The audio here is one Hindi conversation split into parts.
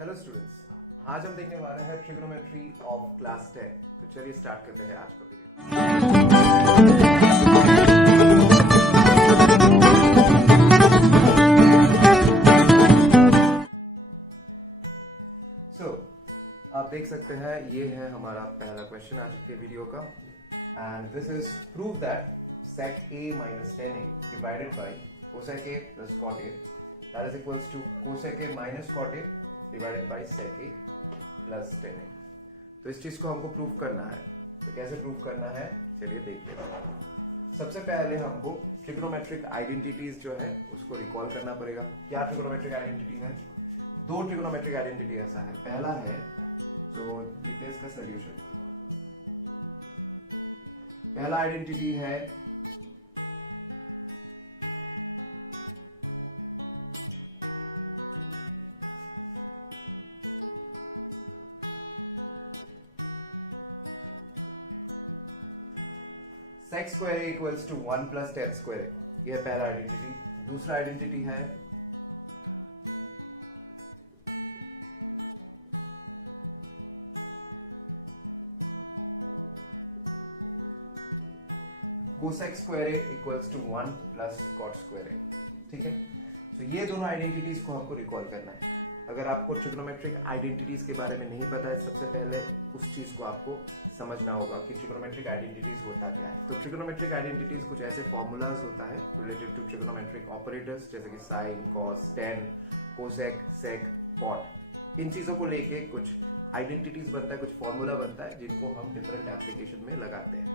हेलो स्टूडेंट्स, आज हम देखने वाले हैं ट्रिग्नोमेट्री ऑफ क्लास 10। तो चलिए स्टार्ट करते हैं आज का वीडियो। आप देख सकते हैं ये है हमारा पहला क्वेश्चन आज के वीडियो का, and this is prove that sec a minus tan a divided by cosec a plus cot a that is equals to cosec a minus cot a divided by sec a plus tan a। तो इस चीज को हमको प्रूव करना है। तो कैसे प्रूव करना है चलिए देख लेते हैं। सबसे पहले हमको ट्रिग्नोमेट्रिक आइडेंटिटीज जो है उसको रिकॉल करना पड़ेगा। क्या ट्रिग्नोमेट्रिक आइडेंटिटी है? दो ट्रिग्नोमेट्रिक आइडेंटिटी ऐसा है। पहला है तो लिखते हैं इसका सॉल्यूशन। पहला आइडेंटिटी है sec square a equals to 1 plus tan square a। यह पहला आइडेंटिटी। दूसरा आइडेंटिटी है cosec square a equals to 1 plus cot square a। ठीक है, तो ये दोनों आइडेंटिटीज को हमको रिकॉल करना है। अगर आपको ट्रिग्नोमेट्रिक आइडेंटिटीज के बारे में नहीं पता है, सबसे पहले उस चीज को आपको समझना होगा कि ट्रिग्नोमेट्रिक आइडेंटिटीज होता क्या है। तो ट्रिग्नोमेट्रिक आइडेंटिटीज कुछ ऐसे फॉर्मूलाज होता है रिलेटेड टू ट्रिग्नोमेट्रिक ऑपरेटर्स, जैसे कि साइन, कॉस, टेन, कोसेक, सेक, कॉट। इन चीजों को लेके कुछ आइडेंटिटीज बनता है, कुछ फॉर्मूला बनता है, जिनको हम डिफरेंट एप्लीकेशन में लगाते हैं।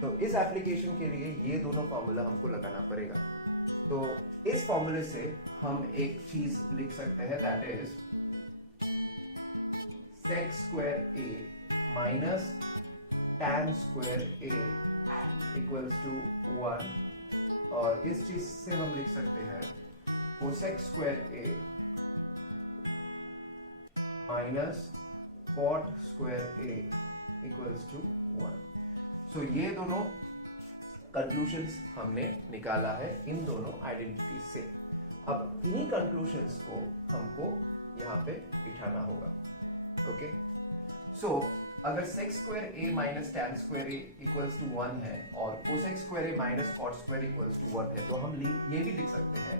तो इस एप्लीकेशन के लिए ये दोनों फॉर्मूला हमको लगाना पड़ेगा। तो इस फॉर्मूले से हम एक चीज लिख सकते हैं, that is sec square a minus tan square a equals to 1, और इस चीज से हम लिख सकते हैं cosec square a minus cot square a equals to 1। सो ये दोनों कंक्लूशंस हमने निकाला है इन दोनों आइडेंटिटीज से। अब इन्हीं कंक्लूशंस को हमको यहाँ पे बिठाना होगा। ओके, सो अगर sec square a minus tan square a equals to 1 है और cosec square a minus cot square equals to 1 है, तो हम ये भी लिख सकते हैं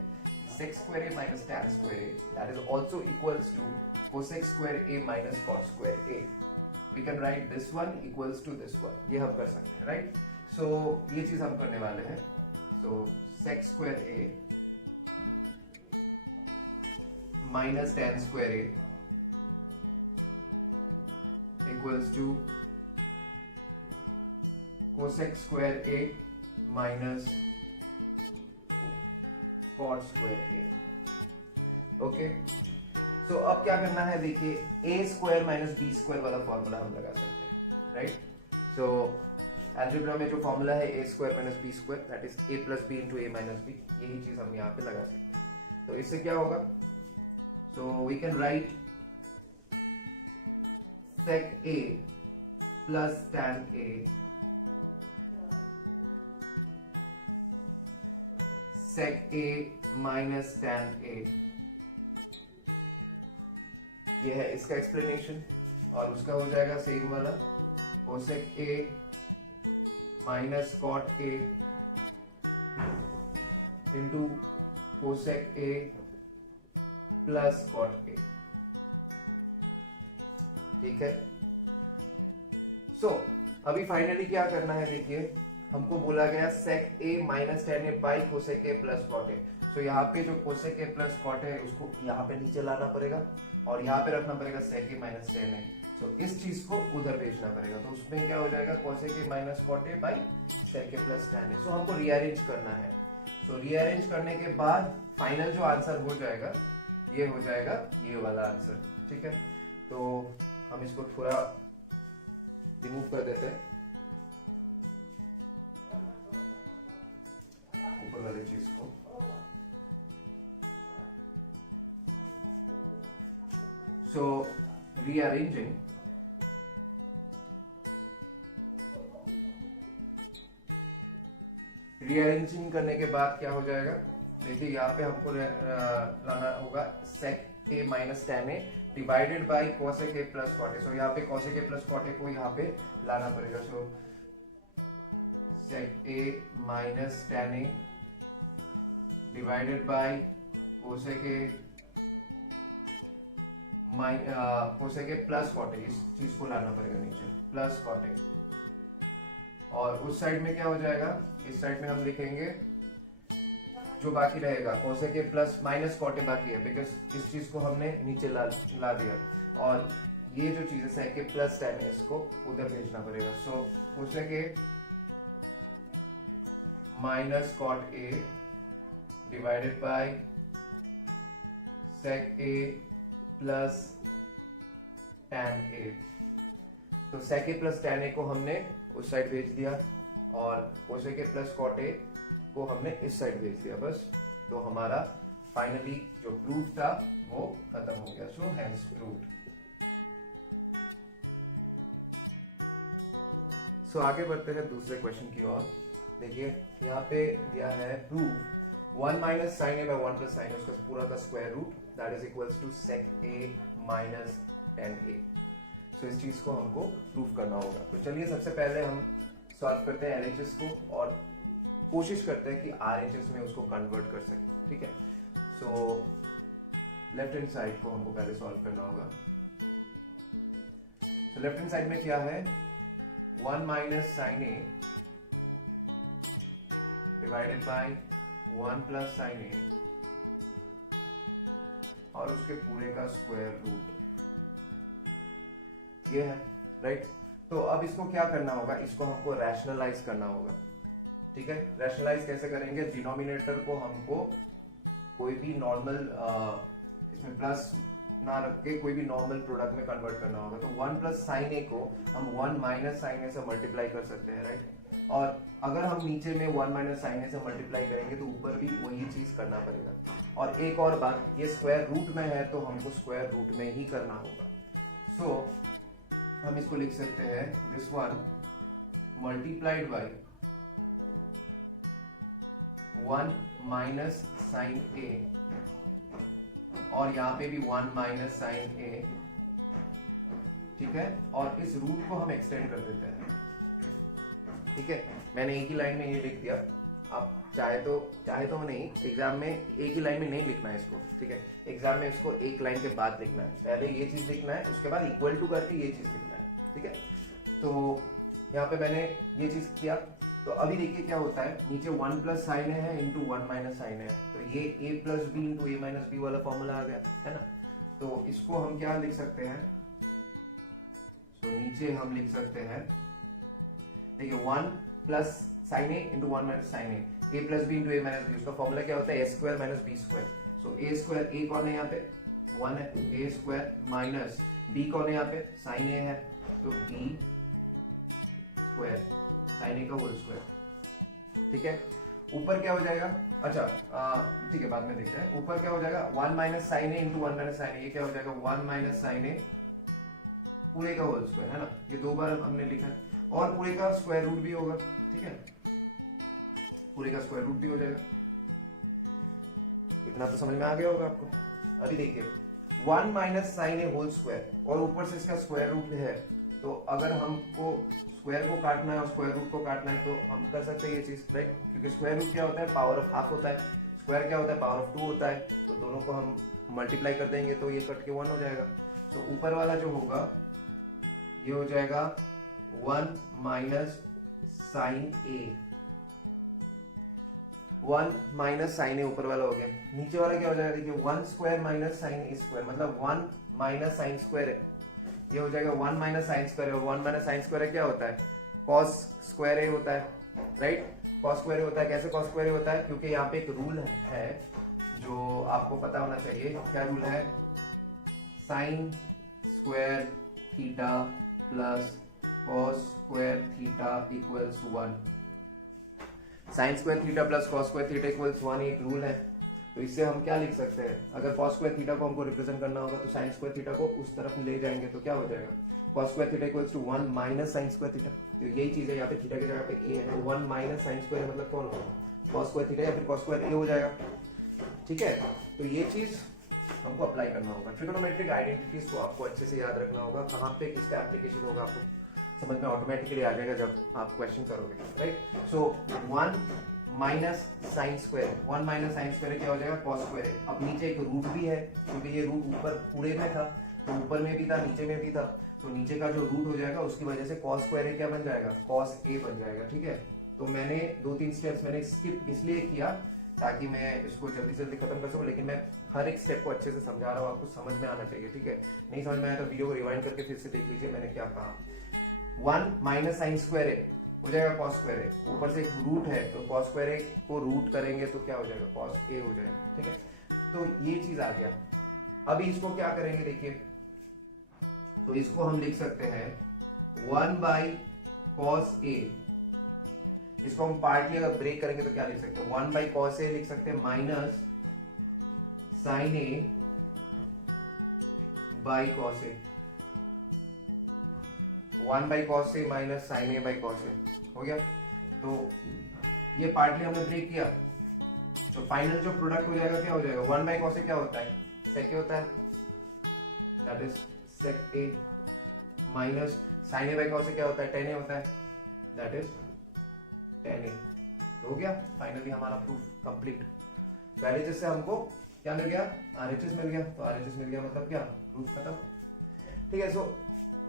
sec square a minus tan square a that is also equals to cosec square a minus cot square a। We can write this one equals to this one। ये हम कर सकते हैं, राइट? सो ये चीज हम करने वाले हैं। सो sec square a minus tan square a equals to cosec square a minus cot square a। Okay, तो अब क्या करना है, देखिए a square minus b square वाला फॉर्मूला हम लगा सकते हैं, राइट? सो अलजेब्रा में जो फॉर्मूला है a square minus b square that is a plus b into a minus b, यही चीज हम यहाँ पे लगा सकते हैं। तो इससे क्या होगा, so we can write sec a plus tan a sec a minus tan a, ये है इसका एक्सप्लेनेशन। और उसका हो जाएगा सेम वाला cosec a minus cot a into cosec a plus cot a। ठीक है, सो अभी फाइनली क्या करना है, देखिए हमको बोला गया sec a minus tan a by cosec a plus cot a। सो यहाँ पे जो cosec a plus cot a है उसको यहाँ पे नीचे लाना पड़ेगा और यहाँ पे रखना पड़ेगा sec a minus tan a। सो इस चीज को उधर भेजना पड़ेगा। तो उसमें क्या हो जाएगा cosec a minus cot a by sec a plus tan a। सो हमको रीअरेंज करना है। सो रीअरेंज करने के बाद फाइनल जो आंसर हो जाएगा ये हो जाएगा ये वाला आंसर। ठीक है, तो हम इसको थोड़ा रिमूव कर देते हैं ऊपर वाली चीज को। सो रीअरेंजिंग करने के बाद क्या हो जाएगा, देखिए यहाँ पे हमको लाना होगा sec A minus tan A divided by cosec A plus cot A. So यहाँ पे कॉसेक ए प्लस कॉट ए को यहाँ पे लाना पड़ेगा। So sec A minus tan A divided by cosec A plus cot A, इस चीज को लाना पड़ेगा नीचे, प्लस कॉट ए। और उस साइड में क्या हो जाएगा, इस साइड में हम लिखेंगे जो बाकी रहेगा cosec A plus minus cot a बाकी है, बिकॉज इस चीज को हमने नीचे ला दिया। और ये जो चीज है सेक ए प्लस टेन है, इसको उधर भेजना पड़ेगा। So cosec A minus cot A divided by sec A plus tan A. तो सेक ए प्लस टेन ए को हमने उस साइड भेज दिया और कोसेक ए प्लस कॉट ए को हमने इस साइड भेज दिया बस। तो हमारा फाइनली जो प्रूफ था वो खत्म हो गया। So hence proved. सो आगे बढ़ते हैं दूसरे क्वेश्चन की ओर। देखिए यहाँ पे दिया है proof 1 minus sine A by 1 plus sine A, उसका पूरा का square root, that is equals to sec A minus tan A. So इस चीज को हमको प्रूफ करना होगा। तो चलिए सबसे पहले हम सॉल्व करते हैं एलएचएस को और कोशिश करते हैं कि आरएचएस में उसको कन्वर्ट कर सके। ठीक है, सो लेफ्ट हैंड साइड को हमको पहले सॉल्व करना होगा। तो लेफ्ट हैंड साइड में क्या है, 1 minus sine A divided by 1 plus sine A और उसके पूरे का स्क्वायर रूट, ये है राइट। तो अब इसको क्या करना होगा, इसको हमको रैशनलाइज करना होगा। ठीक है, रैशनलाइज कैसे करेंगे, डिनोमिनेटर को हमको कोई भी नॉर्मल इसमें प्लस ना रख के कोई भी नॉर्मल प्रोडक्ट में कन्वर्ट करना होगा। तो 1 प्लस साइन ए को हम 1 माइनस साइन ए से मल्टीप्लाई कर सकते हैं राइट। और अगर हम नीचे में 1 माइनस साइन ए से मल्टीप्लाई करेंगे तो ऊपर भी वही चीज करना पड़ेगा। और एक और बात, ये स्क्वायर रूट में है तो हमको स्क्वायर रूट में ही करना होगा। सो हम इसको लिख सकते हैं this one multiplied by 1 minus sine A और यहाँ पे भी 1 माइनस साइन ए। ठीक है, और इस रूट को हम एक्सटेंड कर देते हैं। ठीक है, मैंने एक ही लाइन में ये लिख दिया। आप चाहे तो नहीं, एग्जाम में एक ही लाइन में नहीं लिखना है इसको। ठीक है, एग्जाम में इसको एक लाइन के बाद लिखना है। पहले ये चीज लिखना है, उसके बाद इक्वल टू करके ये चीज लिखना है। ठीक है, तो यहाँ पे मैंने ये चीज किया। तो अभी देखिए क्या होता है, नीचे 1 प्लस साइन है इंटू 1 माइनस साइन है, तो ये a plus b into a minus b वाला फॉर्मूला आ गया है ना। तो इसको हम क्या लिख सकते हैं, तो नीचे हम लिख सकते हैं, देखिए 1 plus sine A into 1 minus sine A plus b into a minus B, उसका फॉर्मूला क्या होता है, ए स्क्वायर माइनस बी स्क्वायर। सो ए स्क्वायर, ए कौन है यहाँ पे 1 है, ए स्क्वायर माइनस बी कौन है यहाँ पे साइन ए है, तो बी स्क्वायर साइन ए का होल स्क्वायर। ठीक है, ऊपर क्या हो जाएगा, अच्छा ठीक है बाद में देखते हैं। ऊपर क्या हो जाएगा 1 माइनस साइन ए इंटू 1 माइनस साइन ए, ये क्या हो जाएगा 1 माइनस साइन ए पूरे का होल स्क्वायर है ना। ये 2 बार हमने लिखा है और पूरे का स्क्वायर रूट भी होगा। ठीक है, पूरे का स्क्वायर रूट भी हो जाएगा। इतना तो समझ में आ गया होगा आपको। अभी देखिए 1 माइनस साइन ए होल स्क्वायर और ऊपर से इसका स्क्वायर रूट है, तो अगर हमको स्क्वायर को काटना है और स्क्वायर रूट को काटना है तो हम कर सकते हैं ये चीज राइट, क्योंकि स्क्वायर रूट क्या होता है, पावर ऑफ हाफ होता है, स्क्वायर क्या होता है, पावर ऑफ 2 होता है। तो दोनों को हम मल्टीप्लाई कर देंगे तो ये कट के 1 हो जाएगा। तो ऊपर वाला जो होगा ये हो जाएगा 1 माइनस साइन ए, 1 माइनस साइन ए ऊपर वाला हो गया। नीचे वाला क्या हो जाएगा, देखिए 1 स्क्वायर माइनस साइन ए स्क्वायर, मतलब 1 माइनस साइन स्क्वायर है, ये हो जाएगा 1 माइनस साइन स्क्वायर। और 1 माइनस साइन स्क्वायर क्या होता है, कॉस स्क्वायर ए होता है राइट। कॉस स्क्वायर ए होता है, कैसे कॉस स्क्वायर ए होता है, क्योंकि यहाँ पे एक रूल है जो आपको पता होना चाहिए। क्या रूल है, sign square theta plus cos square theta equals 1। Sign square theta plus cos square theta equals 1 एक रूल है। तो इससे हम क्या लिख सकते हैं, अगर कॉस स्क्वायर थीटा को हमको रिप्रेजेंट करना होगा तो साइन स्क्वायर थीटा को उस तरफ ले जाएंगे तो क्या हो जाएगा, cos square theta equals to 1 minus sine square theta. तो यही चीज है, यहाँ पे थीटा की जगह पे ए है, तो 1 माइनस साइन स्क्वायर मतलब कौन होगा, कॉस स्क्वायर थीटा या फिर कॉस स्क्वायर ए हो जाएगा। ठीक है, तो ये चीज हमको अप्लाई करना होगा। ट्रिगोनोमेट्रिक आइडेंटिटीज को आपको अच्छे से याद रखना होगा, कहाँ पे किसका एप्लीकेशन होगा आपको समझ में ऑटोमेटिकली आ जाएगा जब आप क्वेश्चन करोगे, राइट। सो 1 minus sine square, 1 minus sine square क्या हो जाएगा, कॉस स्क्वायर है। अब नीचे एक रूट भी है, क्योंकि ये रूट ऊपर पूरे में था, तो ऊपर में भी था नीचे में भी था, तो नीचे का जो रूट हो जाएगा उसकी वजह से कॉस स्क्वायर क्या बन जाएगा, कॉस ए बन जाएगा, ठीक है। तो मैंने 2-3 स्टेप्स मैंने स्किप इसलिए किया ताकि मैं इसको जल्दी जल्दी खत्म कर सकूं, लेकिन मैं हर एक स्टेप को अच्छे से समझा रहा हूँ, आपको समझ में आना चाहिए, ठीक है। नहीं समझ में आया तो वीडियो को रिवाइंड करके फिर से देख लीजिए मैंने क्या कहा। 1 माइनस साइन स्क्वायर ए हो जाएगा कॉस स्क्वायर ए, ऊपर से एक रूट है तो कॉस स्क्वायर ए को रूट करेंगे तो क्या हो जाएगा, कॉस ए हो जाएगा, ठीक है। तो ये चीज आ गया। अभी इसको क्या करेंगे देखिए, तो इसको हम लिख सकते हैं 1 बाई कॉस ए, इसको हम पार्टली अगर ब्रेक करेंगे तो क्या लिख सकते हैं, 1 बाई कॉस ए लिख सकते हैं minus sine A by cos A, 1 by cos A minus sine A by cos A हो गया। तो ये पार्टली हमने ब्रेक किया, तो फाइनल जो प्रोडक्ट हो जाएगा क्या हो जाएगा, 1 बाई कॉस ए क्या होता है, सेक ए होता है, that is sec A, minus sine A by cos A क्या होता है, टेन ए होता है, दैट इज टेन ए। हो गया फाइनली हमारा प्रूफ कंप्लीट। तो एलएचएस से हमको क्या मिल गया, आरएचएस मिल गया, तो आरएचएस मिल गया मतलब क्या, प्रूफ खत्म, ठीक है। सो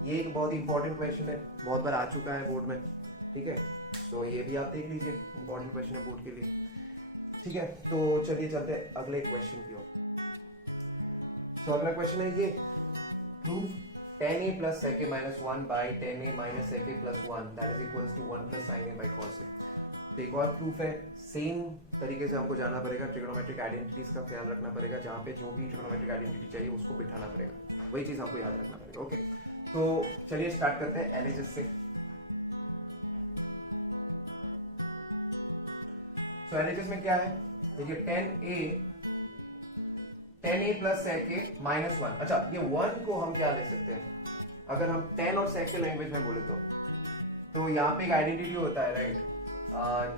ये एक बहुत इंपॉर्टेंट क्वेश्चन है, बहुत बार आ चुका है बोर्ड में, ठीक है। तो ये भी आप देख लीजिए, इंपॉर्टेंट क्वेश्चन है बोर्ड के लिए, ठीक है। तो चलिए चलते हैं अगले क्वेश्चन की ओर। तो अगला क्वेश्चन है ये, proof tan a plus sec a minus 1 by tan a minus sec a plus 1 that is equals to 1 plus sin a by cos a। तो एक और प्रूफ है, सेम तरीके से हमको जाना पड़ेगा, ट्रिगोनोमेट्रिक आइडेंटिटीज का ख्याल रखना पड़ेगा, जहाँ पे जो भी ट्रिगोनोमेट्रिक आइडेंटिटी चाहिए उसको बिठाना पड़ेगा, वही चीज हमको याद रखना पड़ेगा, ओके। तो चलिए स्टार्ट करते हैं एलएचएस से। तो एलएचएस में क्या है देखिए, tan a plus sec a minus 1। अच्छा, ये 1 को हम क्या ले सकते हैं, अगर हम tan और sec के लैंग्वेज में बोले तो यहाँ पे एक आइडेंटिटी होता है, राइट,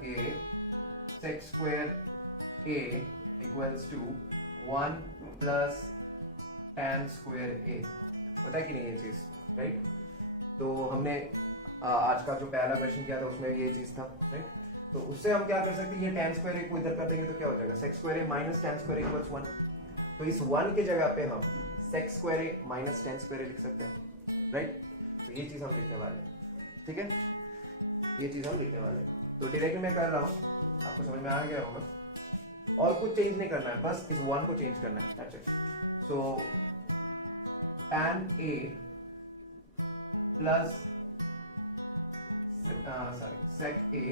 कि sec square a equals to 1 plus tan square a, पता है कि नहीं ये चीज, राइट। तो हमने आज का जो पहला क्वेश्चन किया था उसमें ये चीज था, राइट। तो उससे हम क्या कर सकते हैं, ये tan स्क्वायर a को इधर कर देंगे तो क्या हो जाएगा, sec square a minus tan square a equals 1। तो इस 1 के जगह पे हम sec square a minus tan square a लिख सकते हैं, राइट। तो ये चीज हम लिखने वाले हैं, ठीक है, ये चीज हम लिखने वाले हैं। तो डायरेक्टली मैं कर रहा हूं, आपको समझ में आ गया होगा, और कुछ चेंज नहीं करना है, बस इस 1 को चेंज करना है, that's it. So tan a plus sec a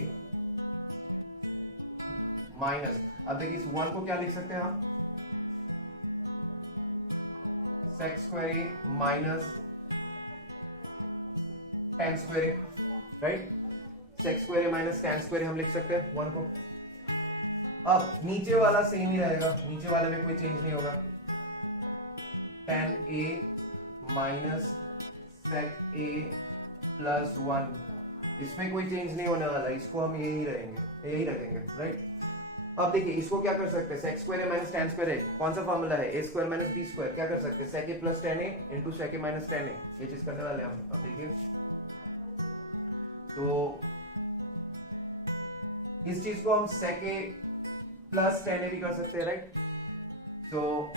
minus, अब देखिए इस 1 को क्या लिख सकते हैं हम, sec square a minus tan square a, right. sec square a minus tan square a हम लिख सकते हैं 1 को। अब नीचे वाला सेम ही रहेगा, नीचे वाले में कोई चेंज नहीं होगा, tan a minus sec a plus 1, इसमें कोई चेंज नहीं होने वाला, इसको हम यही रहेंगे, यही रखेंगे, राइट। अब देखिए इसको क्या कर सकते हैं, sec square a minus tan square a, कौन सा फॉर्मूला है, a square minus b square, क्या कर सकते हैं, sec a plus tan a into sec a minus tan a, ये चीज करने वाले हम। अब देखिए तो इस चीज को हम sec a plus tan a भी कर सकते हैं, right. So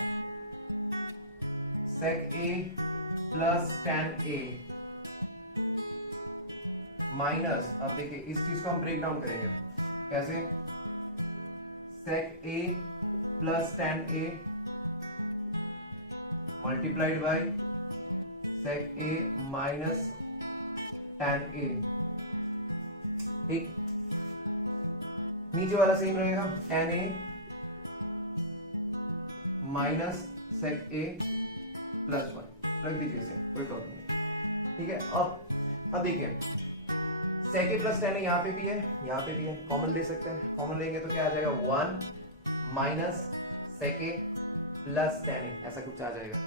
sec a plus tan a minus, अब देखिए इस चीज को हम ब्रेक डाउन करेंगे, कैसे, sec a plus tan a multiplied by sec a minus tan a, ठीक। नीचे वाला सेम रहेगा, tan a minus sec a plus 1, रख दीजिए इसे, कोई प्रॉब्लम नहीं, ठीक है। अब देखिए sec a plus tan a यहाँ पे भी है, यहाँ पे भी है, कॉमन ले सकते हैं, कॉमन लेंगे तो क्या आ जाएगा, 1 minus sec a plus tan a, ऐसा कुछ आ जाएगा,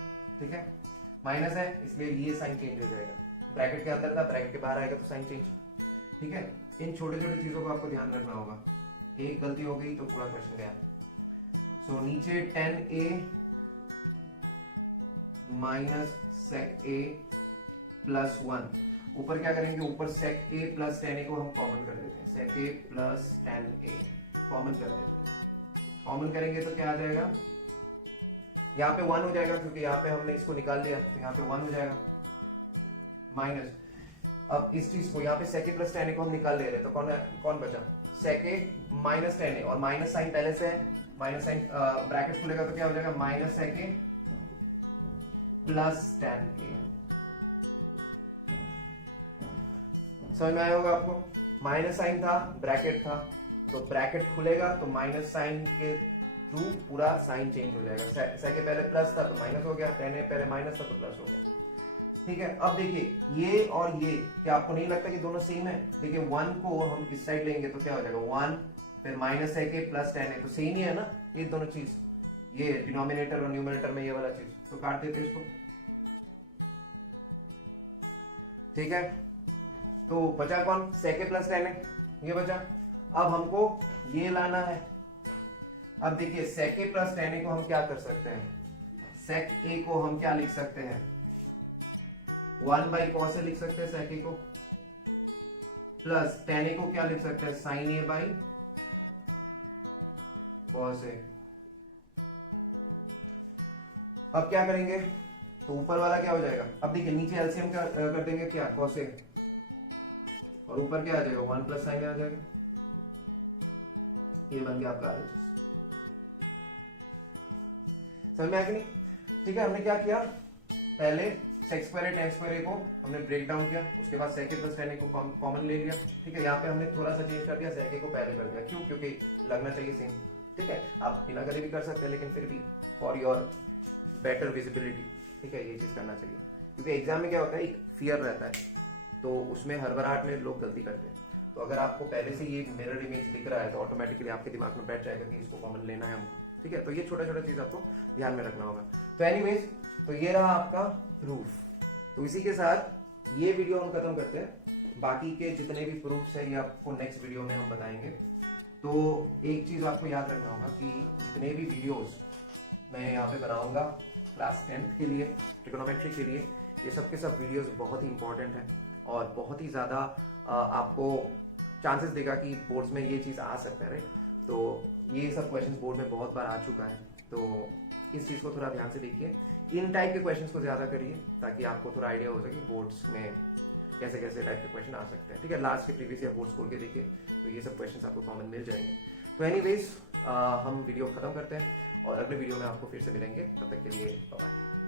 ठीक है। माइनस है इसलिए ये साइन चेंज हो जाएगा, ब्रैकेट के अंदर था, ब्रैकेट के बाहर आएगा तो साइन चेंज, ठीक है। इन छोटे छोटे चीजों को आपको ध्यान रखना होगा, एक गलती हो गई तो पूरा क्वेश्चन गया। सो नीचे tan a minus sec A plus 1। ऊपर क्या करेंगे, ऊपर सेक ए प्लस टेन ए को हम कॉमन कर देते हैं, सेक ए प्लस टेन ए कॉमन कर देते हैं। कॉमन करेंगे तो क्या आ जाएगा, यहाँ पे 1 हो जाएगा क्योंकि यहाँ पे हमने इसको निकाल लिया, तो यहाँ पे 1 हो जाएगा माइनस। अब इस चीज को यहाँ पे सेक ए प्लस टेन ए को हम निकाल ले रहे हैं, तो कौन बचा, सेक ए माइनस टेन ए, और माइनस साइन पहले से है, माइनस साइन ब्रैकेट खुलेगा तो क्या हो जाएगा, माइनस सेक ए प्लस टेन ए। समझ में आया होगा आपको, माइनस साइन था, ब्रैकेट था, तो ब्रैकेट खुलेगा तो माइनस साइन के थ्रू पूरा साइन चेंज हो जाएगा। सेक ए पहले प्लस था तो माइनस हो गया, टेन ए पहले माइनस था तो प्लस हो गया। ठीक है, अब देखिए ये और ये, क्या आपको नहीं लगता कि दोनों सेम है? देखिए 1 को हम इस साइड लेंगे तो क्या हो जाएगा 1, फिर minus sec A plus tan A, तो सेम ही है ना ये दोनों चीज, ये डिनोमिनेटर और न्यूमरेटर में ये वाला चीज, तो काट देते इसको। ठीक है, तो बचा कौन, सेक ए प्लस टेन ए, ये बचा। अब हमको ये लाना है। अब देखिए सेक ए प्लस टेन ए को हम क्या कर सकते हैं, सेक ए को हम क्या लिख सकते हैं, 1 बाई कॉस ए लिख सकते हैं सेक ए को, प्लस टेन ए को क्या लिख सकते हैं, साइन ए बाई कॉस ए। अब क्या करेंगे, तो ऊपर वाला क्या हो जाएगा, अब देखिए नीचे एलसीएम क्या कर देंगे, क्या कॉस ए, और ऊपर क्या आ जाएगा 1 प्लस साइन आ जाएगा, ये बन गया आपका आरएचएस। समझ में आया कि नहीं? ठीक है, हमने क्या किया, पहले सेक स्क्वायर ए टेन स्क्वायर ए को हमने ब्रेक डाउन किया, उसके बाद सेक ए प्लस टेन ए को कॉमन ले लिया। ठीक है, यहाँ पे हमने थोड़ा सा चेंज कर दिया, सेक ए को पहले कर दिया, क्यों, क्योंकि लगना चाहिए सेम। ठीक है, आप बिना करे भी कर सकते हैं, लेकिन फिर भी फॉर योर बेटर विजिबिलिटी, ठीक है, ये चीज करना चाहिए, क्योंकि एग्जाम में क्या होता है, एक फियर रहता है, तो उसमें हड़बड़ाहट में लोग गलती करते हैं। तो अगर आपको पहले से ये मिरर इमेज दिख रहा है तो ऑटोमेटिकली आपके दिमाग में बैठ जाएगा कि इसको कॉमन लेना है हमको। ठीक है, तो ये छोटा छोटा चीज आपको ध्यान में रखना होगा। तो एनीवेज, तो ये रहा आपका प्रूफ। तो इसी के साथ ये वीडियो हम खत्म करते हैं, बाकी के जितने भी प्रूफ्स है ये आपको नेक्स्ट वीडियो में हम बताएंगे। तो एक चीज आपको याद रखना होगा कि जितने भी वीडियोस मैं यहाँ पे बनाऊंगा क्लास 10th के लिए, ट्रिगोनोमेट्री के लिए, ये सब के सब वीडियोस बहुत ही इंपॉर्टेंट है और बहुत ही ज्यादा आपको चांसेस देगा कि बोर्ड्स में ये चीज आ सकता है। तो ये सब क्वेश्चंस बोर्ड में बहुत बार आ चुका है, तो इस चीज को थोड़ा ध्यान से देखिए, इन टाइप के क्वेश्चंस को ज्यादा करिए ताकि आपको थोड़ा आइडिया हो सके बोर्ड्स में कैसे कैसे टाइप के क्वेश्चन आ सकते हैं। ठीक है, लास्ट के प्रीवियस ईयर बोर्ड्स खोल के देखिए, तो ये सब क्वेश्चंस आपको कॉमन मिल जाएंगे। तो एनीवेज हम वीडियो खत्म करते हैं और अगले वीडियो में आपको फिर से मिलेंगे, तब तक के लिए बाय।